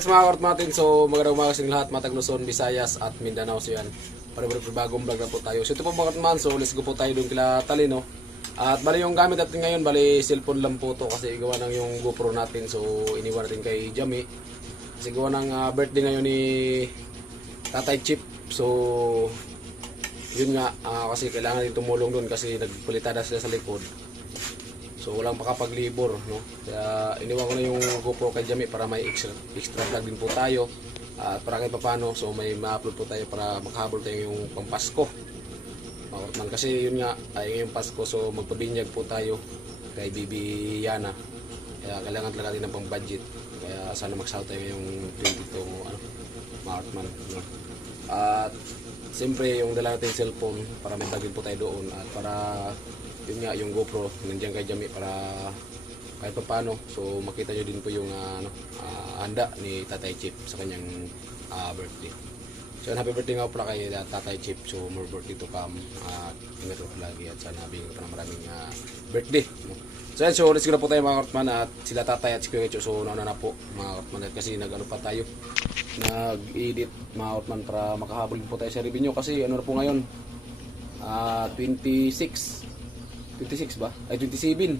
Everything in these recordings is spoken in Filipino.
Alright mga kort natin, so magandang umaga sa lahat, Matag Luzon, Visayas at Mindanao. So yan, para bagong vlog na po tayo. So ito po mga kort, so let's go po tayo doon kila Talino. At bali yung gamit natin ngayon, bali cellphone lang po to kasi gawa ng yung GoPro natin. So iniwan natin kay Jami kasi gawa ng birthday ngayon ni Tatay Chip. So yun nga, kasi kailangan din tumulong doon kasi nagpalitada sila sa likod. So walang pakapaglibor, no? Kaya iniwan ko na yung GoPro kay Jami para may extra vlog din po tayo. At para kahit paano, so may ma-upload po tayo para makahabol tayo yung pampasko. Kasi yun nga, ay ngayong Pasko, so magpabinyag po tayo kay Bibi Yana. Kaya kailangan talaga din ng pang-budget. Kaya sana magsahod tayo yung 22 Martman, no? At siyempre yung dala natin cellphone para may vlog din po tayo doon. At para yun nga, yung GoPro nandiyan kay Jami para kahit pa paano, so makita nyo din po yung handa ni Tatay Chip sa kanyang birthday. So happy birthday nga pala kay Tatay Chip, so more birthday to come at ingat po lagi at sana bigyan pa ng maraming birthday, no? So yan, so let's go na po tayo mga Kortman at sila Tatay at si Kuya Cho. So nauna na po mga Kortman kasi nag-ano pa tayo, nag-edit mga Kortman para makahabol po tayo sa revenue kasi ano na po ngayon, 26 ba? Ay 27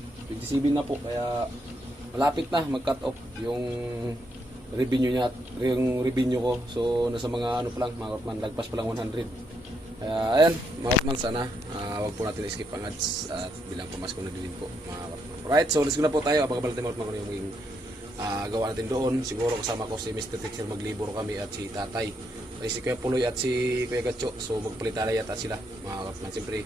na po, kaya malapit na mag-cut off yung revenue niya, yung revenue ko. So nasa mga ano pa lang mga Kortman, lagpas pa lang 100. Kaya ayan mga Kortman, sana wag po natin skip ang ads at bilang pamasko na din po mga Kortman. Alright, so let's go na po tayo. Abang-abang natin mga Kortman kung yung maging gawa natin doon. Siguro kasama ko si Mr. Teacher, maglibor kami at si Tatay, ay si Kuya Puloy at si Kuya Gatcho. So magpalitalay yata sila mga Kortman. Siyempre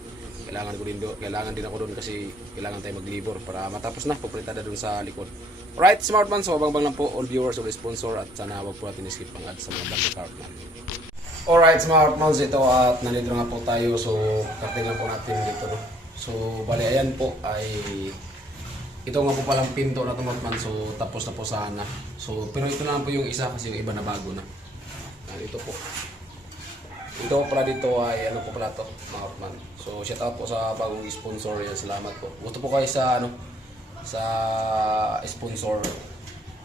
kailangan din ako doon kasi kailangan tayo maglibor para matapos na pagpalitada doon sa likod. Alright, Smartman, so abang-abang lang po all viewers o sponsor at sana wag po natin skip ang ads sa mga vlog ni Smartman. Alright, Smartman, ito at nandito nga po tayo, so karting lang po natin dito, no? So bali ayan po ay ito nga po palang pinto na Smartman, so tapos na po sana. So pero ito na lang po yung isa kasi yung iba na bago na. Ito po. Ito pala dito ay ano po pala to mga Kortman. So shout out po sa bagong sponsor, yan, salamat po. Gusto po kayo sa sa sponsor.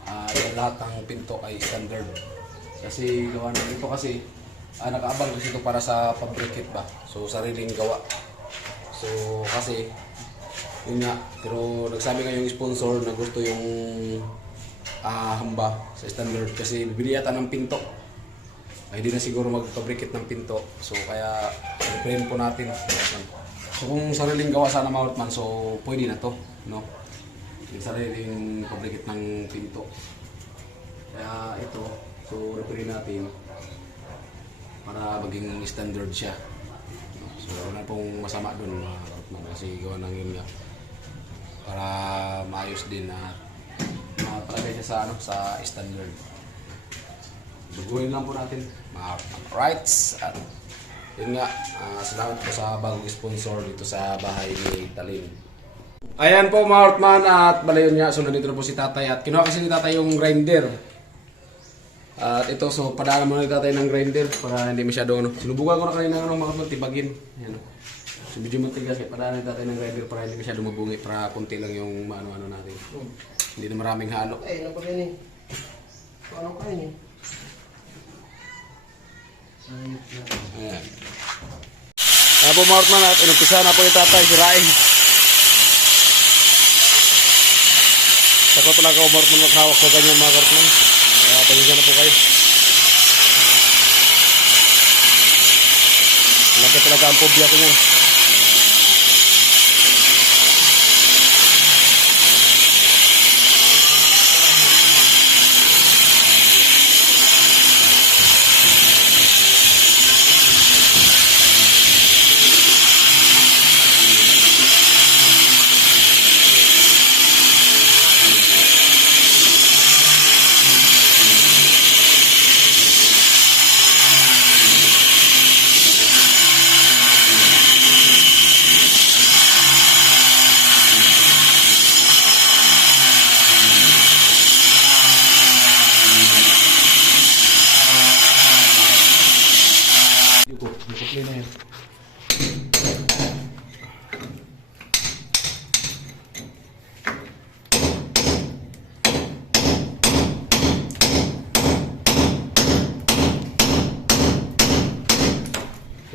Yan, lahat ng pinto ay standard. Kasi gawa na dito kasi nakaabang kasi ito para sa fabricate ba. So sariling gawa. So kasi yun nga, pero nagsabi nga yung sponsor na gusto yung hamba sa standard kasi bibili yata ng pinto. Ay di na siguro mag-fabricate ng pinto. So kaya i-print po natin. So kung sariling gawa sana mga Kortman, so pwede na to, no? Yung sariling fabricate ng pinto. Kaya ito, so i-print natin para maging standard siya. So wala pong masama doon mga Kortman kasi gawa ng yun nga para maayos din na matalagay siya sa standard. Duguin lang po natin mga rights at yun nga, salamat po sa bagong sponsor dito sa bahay ni Talin. Ayan po mga Kortman at bala yun nga, so nandito na po si Tatay at kinuha kasi ni Tatay yung grinder. At ito, so padala mo na ni Tatay ng grinder para hindi masyado sinubukan ko na kanina mga Kortman, tibagin. Ayan. So medyo matigas kaya padala ni Tatay ng grinder para hindi masyado mabungi, para konti lang yung ano natin. Hindi na maraming halo. Eh, ano pa rin eh? Ano pa rin eh? Ayan. Kaya po mga Kortman at inumpisa na po ni Tatay sirain. Sakot talaga mga Kortman maghawak ko ganyan mga Kortman. Kaya pagigyan na po kayo. Laki talaga ang pobya ko niyan.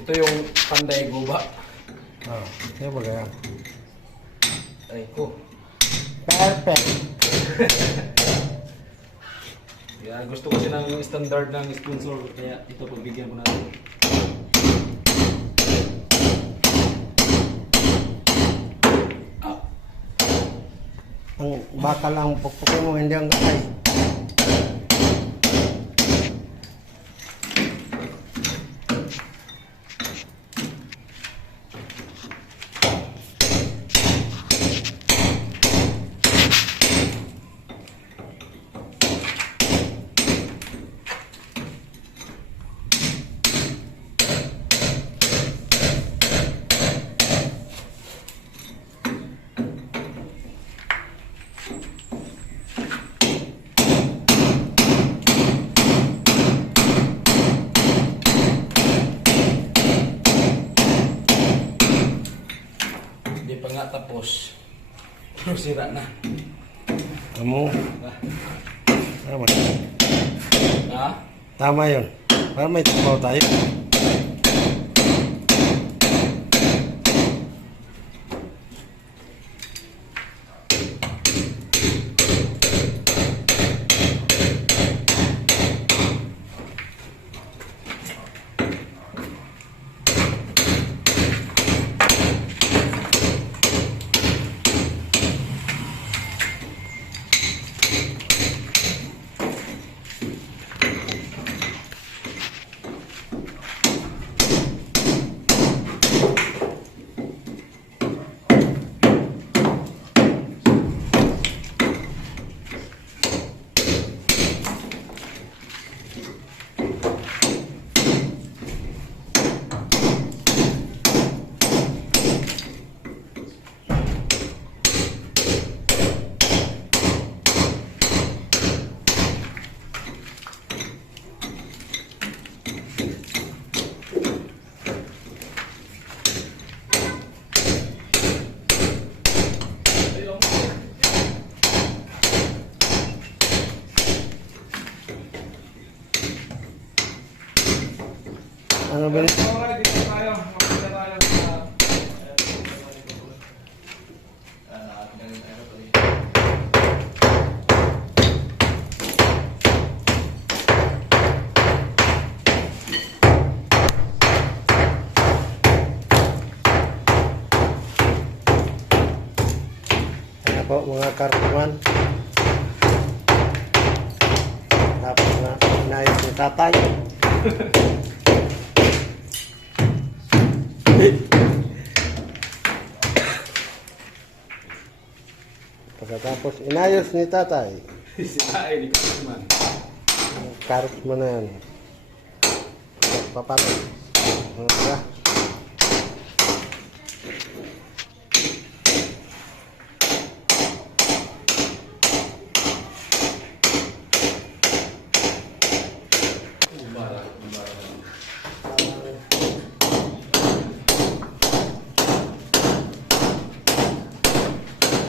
Ito yung Panday Guba. Oh, yan ba kaya? Ay ko. Perfect. Kaya gusto ko siya ng standard ng sponsor. Kaya ito pagbigyan ko natin. Ang baka lang pukpukin mo, hindi ang gatay. Hindi pa nga tapos. Pero sira na. Amo. Tama. Ha? Tama yun. Para may tapaw tayo. Ano ba? Ano po mga kartuman? Tapos na inayos ni tatay. Pagkatapos inayos ni tatay. Sinain ni Kasman. Karot mo na yan. Papatay. Wala.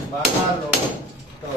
Bakalo. Ito.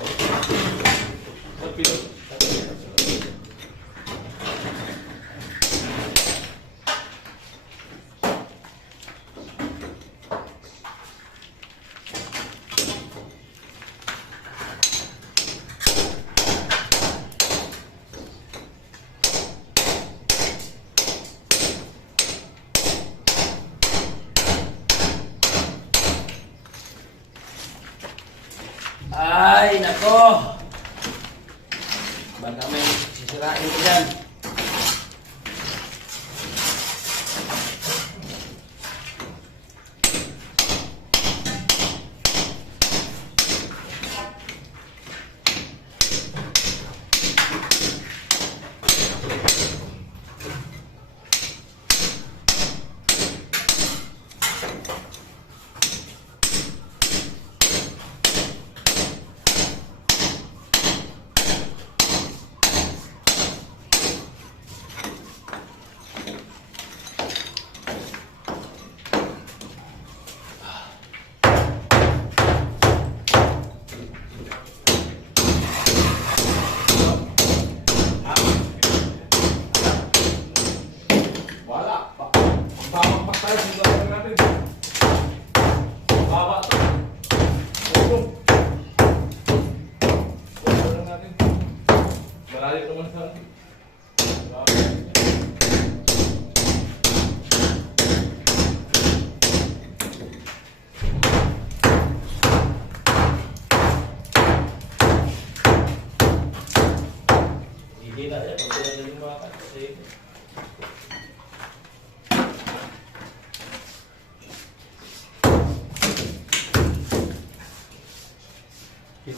Kita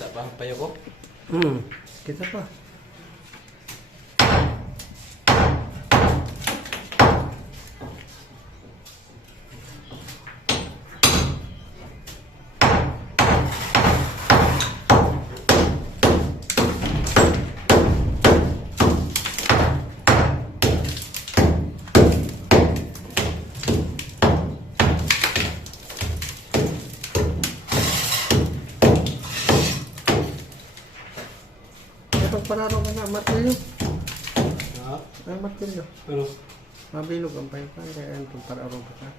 pa ang payo ko? Kita pa. Itong panaro ka na, martilyo. Ha? Ay, martilyo. Pero, Mabilog ang paypan, kaya itong panaro ka na.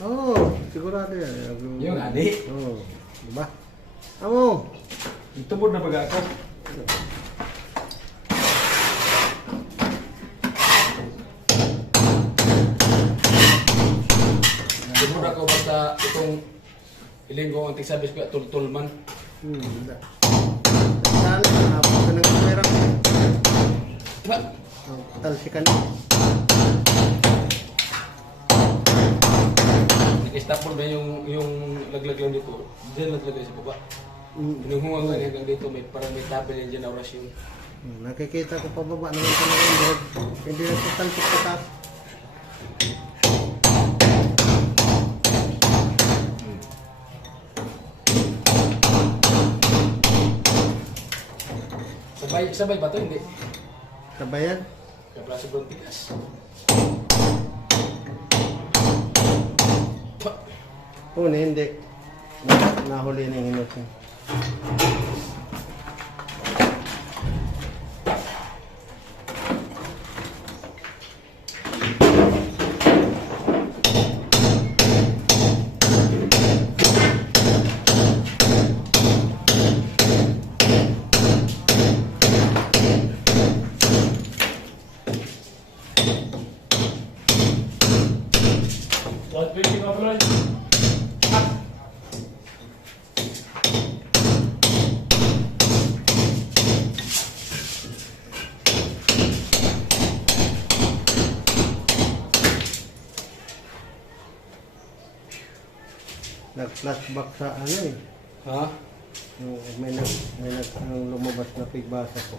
Oo, sigurado yan. yung ani. Oo, diba? Amo! Tubod na baga ako. Tubod ako basta itong ilinggo ang tigsabis ko tultul man. Hindi. Saan? Napos ka ng kamera. Ha? Talsikan. Nag-stopper ba yung laglag lang dito? Diyan naglagay sa baba. Inuhungan nga hanggang dito, may parang may tabel yan dyan na orasyon. Nakikita ko pababa naman ka naman. Hindi na tatalsik ka taas. Sabay ba ito? Hindi. Sabayan? Kaya pala sobrang tigas. Hindi. Nahuli ng hinot niya. Nag-flashback sa ano eh. Ha? May lumabas na pigbasa ko.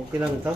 Okay lang ito.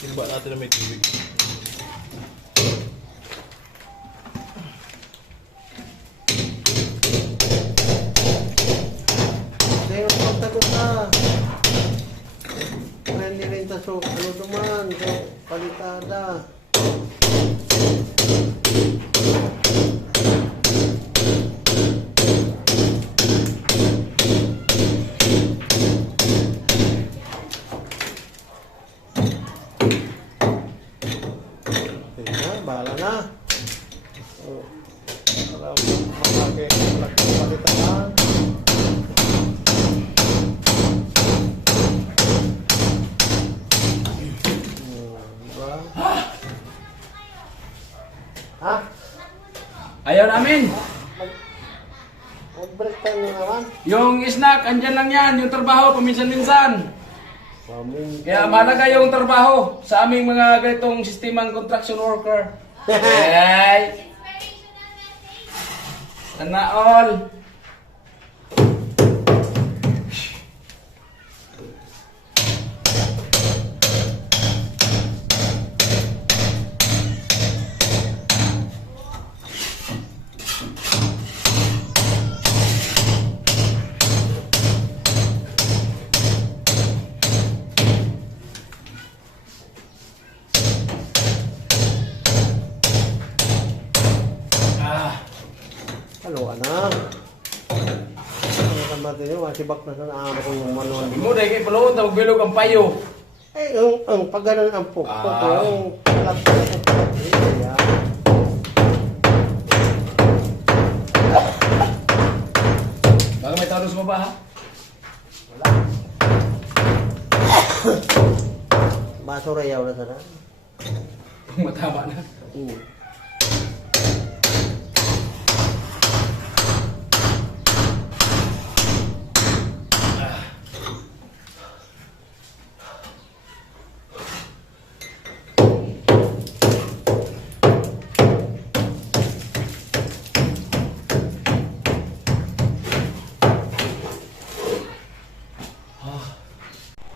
Iba natin na may tubig. Dahil pagtagot na. Hindi rin taso. Ano duman? So, palitada. Bahala na. Para malaki palitan. Diba? Ha? Ayaw namin. Mag-break time na naman. Yung snack, andyan lang yan. Yung trabaho, paminsan-minsan. Kaya mahalaga yung trabaho sa aming mga ganitong sistemang construction worker. Hey! Sana all! Halo, anak. Ano ka ba tayo? Masibak na sa ako yung manual. Mo dahil kayo pala, tawag bilog ang payo. Eh, ang pagganan ang pukpok, Ah. yung laptop ko. Ayan. Baka may tao sa baba ha? Basura yaw na sana. Kung matama na.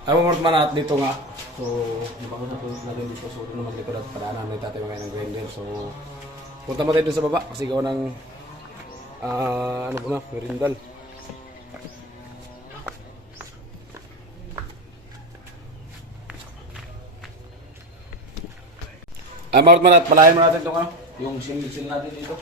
Ay, mamart man at dito nga. So, nabako na po natin dito. So, ito naman likod at padaanan na tatay mga ng grinder. So, punta mo tayo dun sa baba kasi gawa ng ano po na, merindal. Ay, mamart man at palahin mo natin itong ano, yung sil natin dito.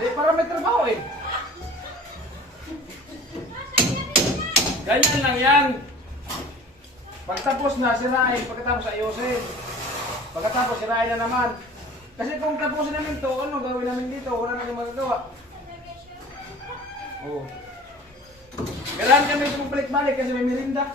Di para may trabaho eh. Ganyan lang yan. Pagtapos na, sirain. Pagkatapos ayusin. Pagkatapos sirain na naman. Kasi kung tapusin namin to, ano gawin namin dito? Wala namin magagawa. Oh. Kailangan kami itong balik-balik kasi may merinda.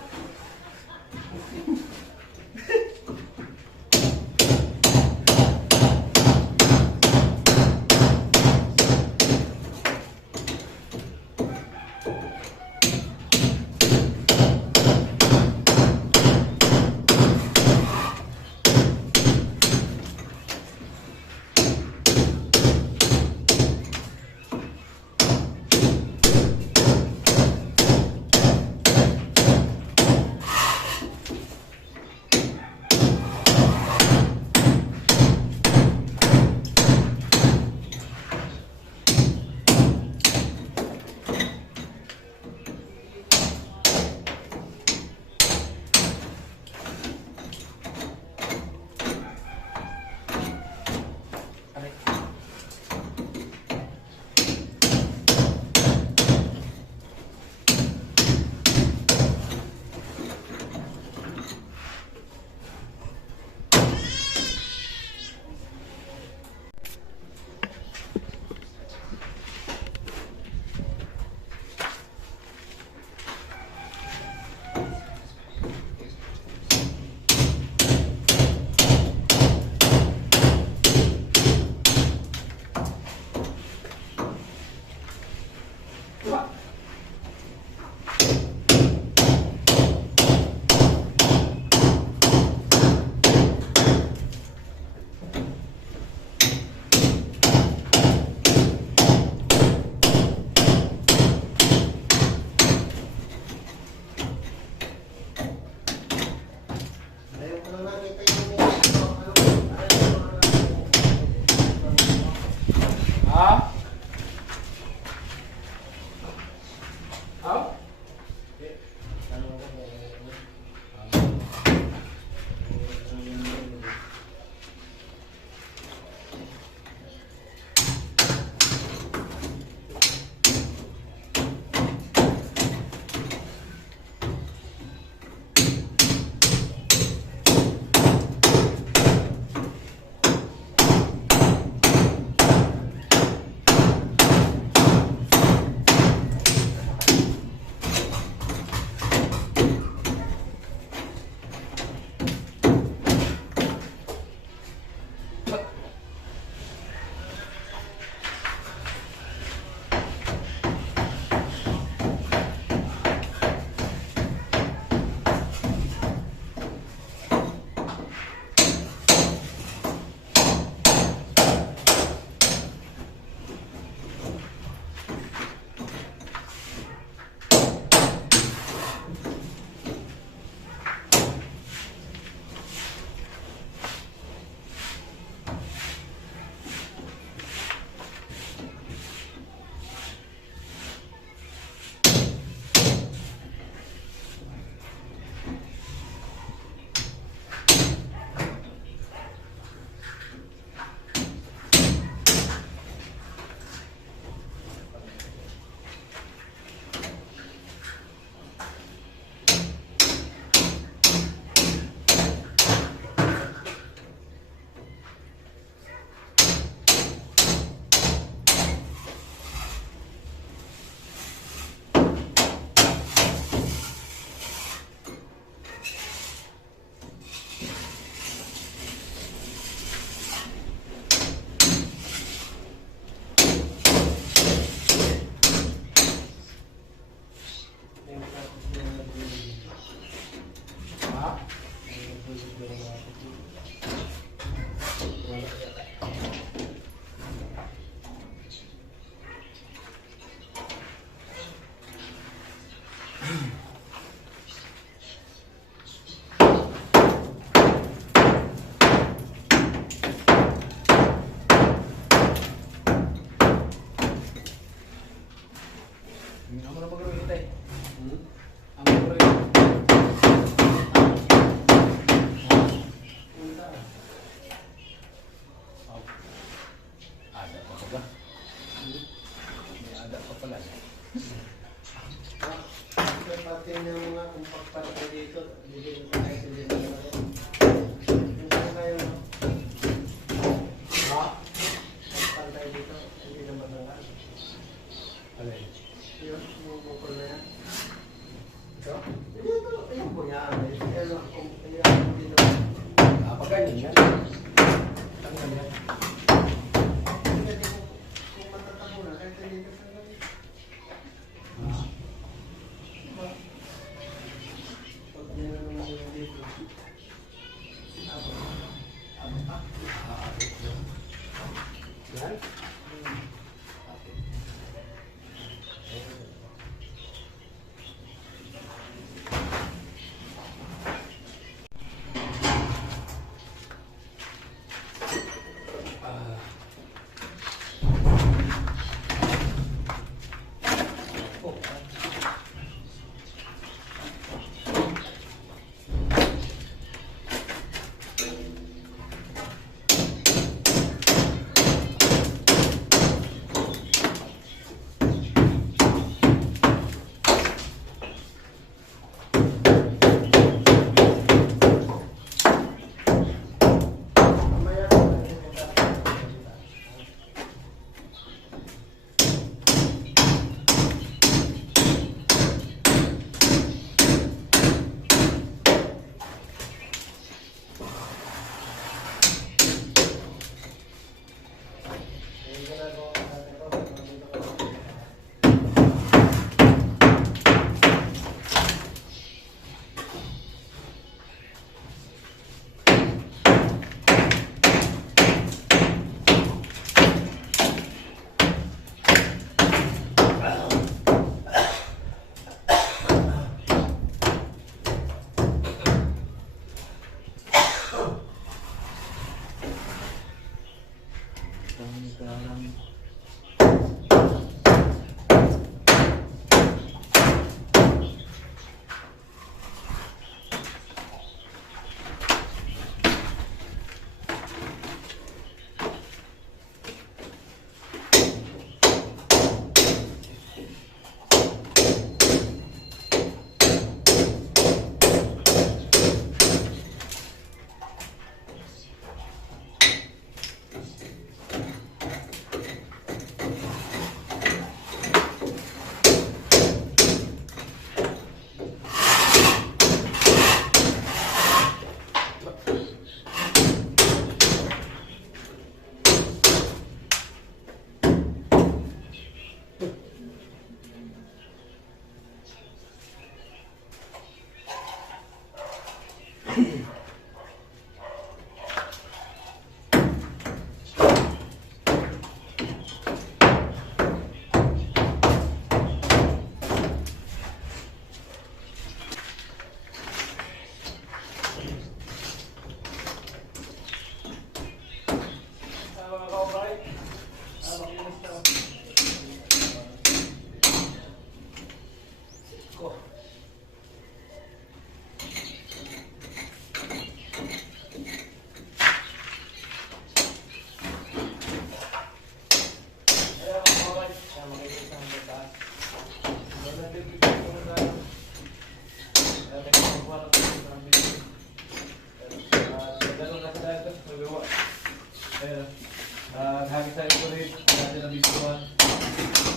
Hangin sa storage, natin ang bisuan.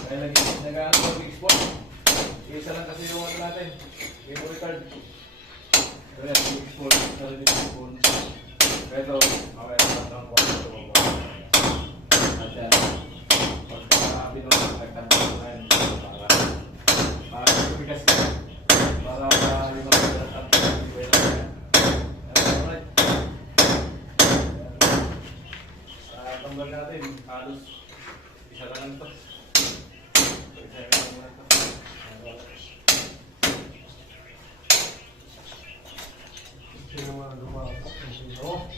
Kaya lagi nag-ano sa big spot. Isa lang kasi yung ano natin, memory card. Kaya big spot, sa big spot. Kaya ito, mamaya lang ang kwarto ito mo. At yan, pagkakabi nung nagtanda ko ngayon, para kumikas ka. Para yung mga at tanggal natin, halos isa lang ito. Isa lang ito. Sino mga gumawa ko? Sino?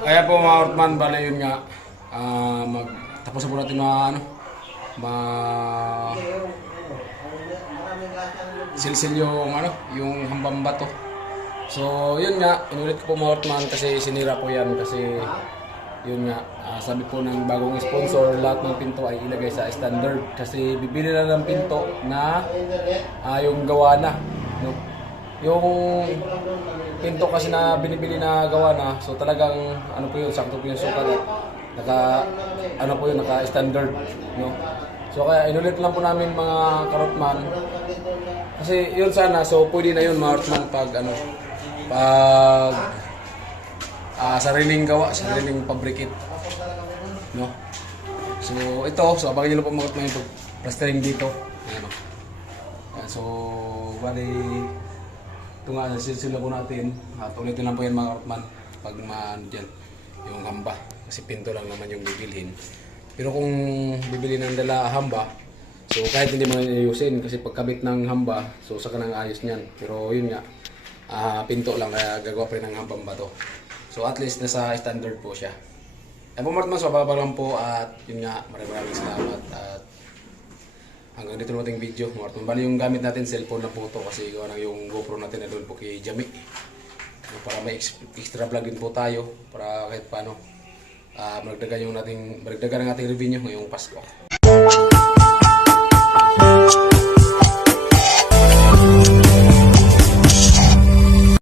Kaya po mga Ortman, bala yun nga. tapos na po natin silsil yung hambang bato. So yun nga, inulit ko po mga Hortman kasi sinira po yan kasi yun nga, sabi po ng bagong sponsor, lahat ng pinto ay ilagay sa standard kasi bibili na ng pinto na yung gawa na, no? Yung pinto kasi na binibili na gawa na, so talagang ano po yun, sakto po yung sukat at naka standard, no? So kaya inulit lang po namin mga Hortman kasi yun sana, so pwede na yun mga Hortman pag sariling gawa, sariling pabrikit, no? So ito, so abangan nyo lang po mga Hortman yung plastering dito. Ayan, no? So bali ito nga, silsil na po natin at ulitin lang po yan mga Hortman pag dyan yung hamba kasi pinto lang naman yung bibilhin. Pero kung bibili ng dala hamba, so kahit hindi mo ayusin kasi pagkabit ng hamba, so saka nang ayos niyan. Pero yun nga, pinto lang kaya gagawa pa rin ng hambang bato. So at least nasa standard po siya. Ay po Martman, so bababa lang po at yun nga, maraming salamat at hanggang dito na ating video. Martman, bali yung gamit natin cellphone na po to kasi gawa ng yung GoPro natin na doon po kay Jami. Para may extra vlog din po tayo para kahit paano maragdagan ng ating revenue ngayong Pasko.